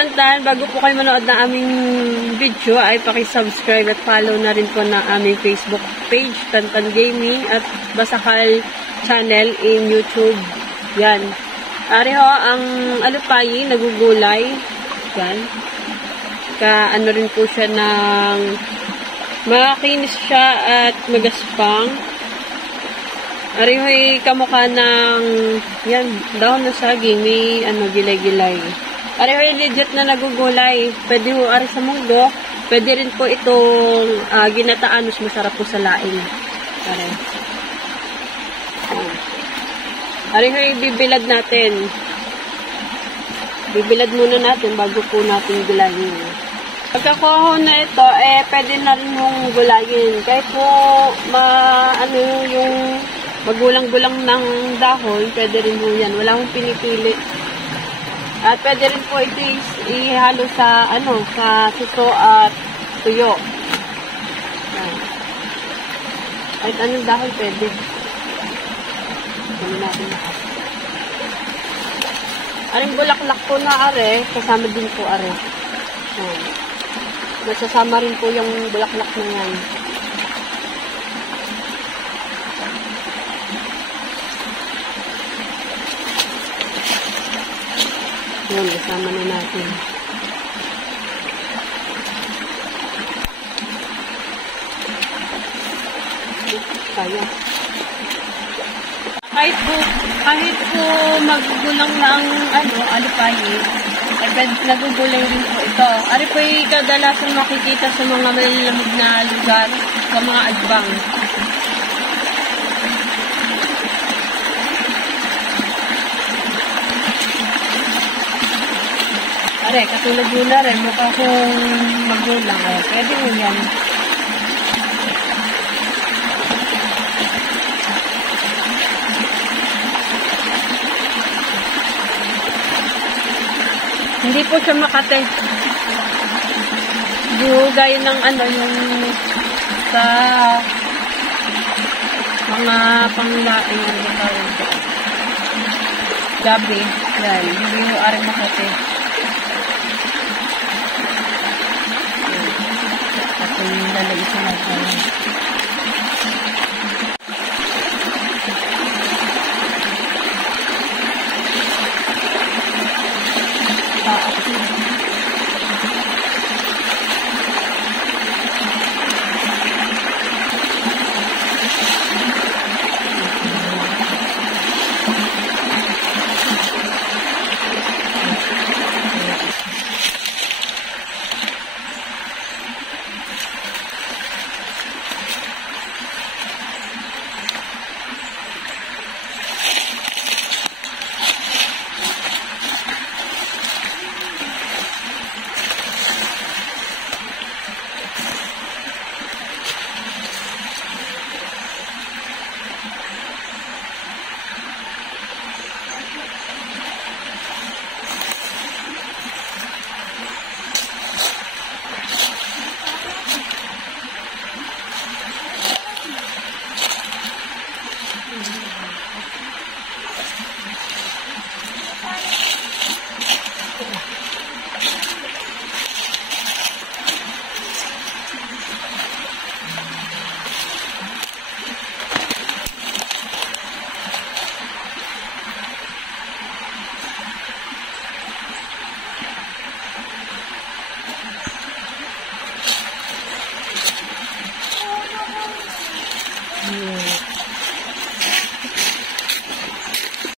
Tantan, bago po kayo manood ng aming video, ay pakisubscribe at follow na rin po ng aming Facebook page, Tantan Gaming, at Basakal channel in YouTube. Yan. Ari ho, ang alupayi, nagugulay. Yan. Ano rin po siya ng makinis siya at magaspang. Ari ho, kamukha ng yan, dahon na saging, may gilay-gilay. Ari ho, legit na nagugulay. Pwede ho, ari sa munggo. Pwede rin po itong ginataan, mas masarap po sa laing. Ari. Ari ho, bibilad natin. Bibilad muna natin bago po natin gulayin. Pagkakuha na ito, pwede na rin yung gulayin. Kahit po, yung magulang-gulang ng dahon, pwede rin po yan. Wala akong pinipili. At pwede rin po ito ihalo sa, sa suso at tuyo. Kahit anong dahon, pwede. Gawin natin na. Aring bulaklak po na are, kasama din po are. Masasama rin po yung bulaklak na yan. Yan, kasama na natin. Kaya. Kahit po magugulang ng alupayi, nagugulay rin po ito. Ari po yung kadalasang makikita sa mga malalamig na lugar, sa mga adbang. Ari, katulad yun na rin, mukha kong magulang. Pwede mo yan. Hindi po siya makate. Gaya ng yung sa mga panglaing gabi. Yan. Hindi mo aring makate. Kasi lalagay siya natin.